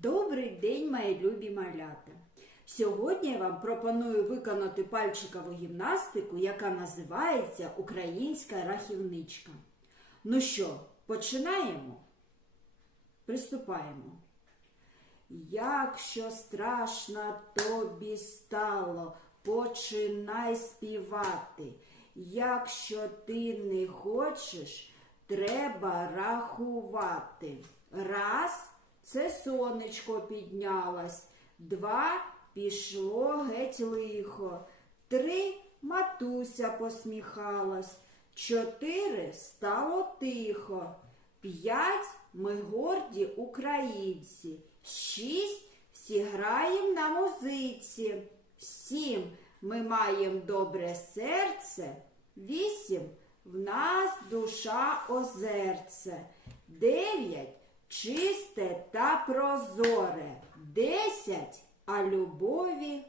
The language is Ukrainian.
Добрий день, мої любі малята! Сьогодні я вам пропоную виконати пальчикову гімнастику, яка називається Українська рахівничка. Ну що, починаємо? Приступаємо. Якщо страшно тобі стало, починай співати. Якщо ти не хочеш, треба рахувати. Раз це сонечко піднялось, два пішло геть лихо, три матуся посміхалась, чотири стало тихо, п'ять ми горді українці, шість всі граєм на музиці, сім ми маємо добре серце, вісім в нас душа озерце, дев'ять чисте та прозоре, десять, а любові.